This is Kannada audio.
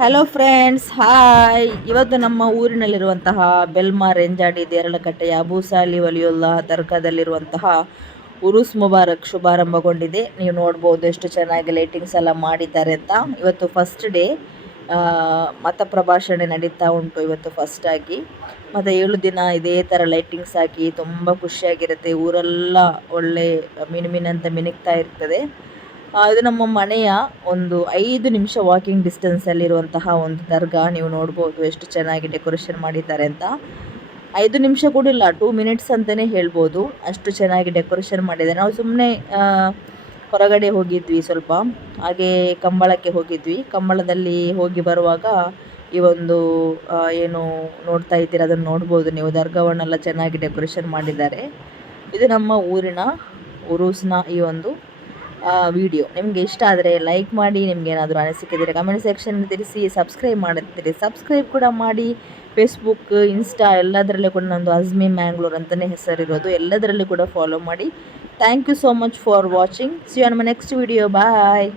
Hello friends, hi. ಇವತ್ತು ನಮ್ಮ ಊರಿನಲ್ಲಿರುವಂತಹ ಬೆಲ್ಮಾ ರೆಂಜಾಡಿ ದೇರಳಕಟ್ಟೆಯ ಅಬೂಸಾಲಿ ವಲಿಯುಲ್ಲಾ ದರ್ಗಾದಲ್ಲಿರುವಂತಹ ಉರುಸ್ ಮುಬಾರಕ್ ಶುಭಾರಂಭಗೊಂಡಿದೆ. ನೀವು ನೋಡ್ಬೋದು ಎಷ್ಟು ಚೆನ್ನಾಗಿ ಲೈಟಿಂಗ್ಸ್ ಎಲ್ಲ ಮಾಡಿದ್ದಾರೆ ಅಂತ. ಇವತ್ತು ಫಸ್ಟ್ ಡೇ, ಮತ ಪ್ರಭಾಷಣೆ ನಡೀತಾ ಉಂಟು ಇವತ್ತು ಫಸ್ಟ್ ಆಗಿ. ಮತ್ತು 7 ದಿನ ಇದೇ ಥರ ಲೈಟಿಂಗ್ಸ್ ಹಾಕಿ ತುಂಬ ಖುಷಿಯಾಗಿರುತ್ತೆ. ಊರೆಲ್ಲ ಒಳ್ಳೆ ಮಿನುಮಿನಂತ ಮಿನುಗ್ತಾ ಇರ್ತದೆ. ಇದು ನಮ್ಮ ಮನೆಯ ಒಂದು 5 ನಿಮಿಷ ವಾಕಿಂಗ್ ಡಿಸ್ಟೆನ್ಸಲ್ಲಿರುವಂತಹ ಒಂದು ದರ್ಗಾ. ನೀವು ನೋಡ್ಬೋದು ಎಷ್ಟು ಚೆನ್ನಾಗಿ ಡೆಕೋರೇಷನ್ ಮಾಡಿದ್ದಾರೆ ಅಂತ. 5 ನಿಮಿಷ ಕೂಡ ಇಲ್ಲ, 2 ಮಿನಿಟ್ಸ್ ಅಂತಲೇ ಹೇಳ್ಬೋದು, ಅಷ್ಟು ಚೆನ್ನಾಗಿ ಡೆಕೋರೇಷನ್ ಮಾಡಿದ್ದಾರೆ. ನಾವು ಸುಮ್ಮನೆ ಹೊರಗಡೆ ಹೋಗಿದ್ವಿ, ಸ್ವಲ್ಪ ಹಾಗೆ ಕಂಬಳಕ್ಕೆ ಹೋಗಿದ್ವಿ. ಕಂಬಳದಲ್ಲಿ ಹೋಗಿ ಬರುವಾಗ ಈ ಒಂದು ಏನು ನೋಡ್ತಾ ಇದ್ದೀರ ಅದನ್ನು ನೋಡ್ಬೋದು ನೀವು. ದರ್ಗಾವನ್ನೆಲ್ಲ ಚೆನ್ನಾಗಿ ಡೆಕೋರೇಷನ್ ಮಾಡಿದ್ದಾರೆ. ಇದು ನಮ್ಮ ಊರಿನ ಉರೂಸ್ನ ಈ ಒಂದು ವಿಡಿಯೋ. ನಿಮಗೆ ಇಷ್ಟ ಆದರೆ ಲೈಕ್ ಮಾಡಿ, ನಿಮ್ಗೆ ಏನಾದರೂ ಅನಿಸಿಕಿದ್ರೆ ಕಮೆಂಟ್ ಸೆಕ್ಷನ್ ತಿಳಿಸಿ. ಸಬ್ಸ್ಕ್ರೈಬ್ ಮಾಡುತ್ತೀರಿ, ಸಬ್ಸ್ಕ್ರೈಬ್ ಕೂಡ ಮಾಡಿ. ಫೇಸ್ಬುಕ್, ಇನ್ಸ್ಟಾ ಎಲ್ಲದರಲ್ಲೂ ಕೂಡ ನಂದು ಅಜ್ಮಿ ಮ್ಯಾಂಗ್ಳೂರ್ ಅಂತಲೇ ಹೆಸರಿರೋದು. ಎಲ್ಲದರಲ್ಲೂ ಕೂಡ ಫಾಲೋ ಮಾಡಿ. Thank you so much for watching. See you on my next video. Bye.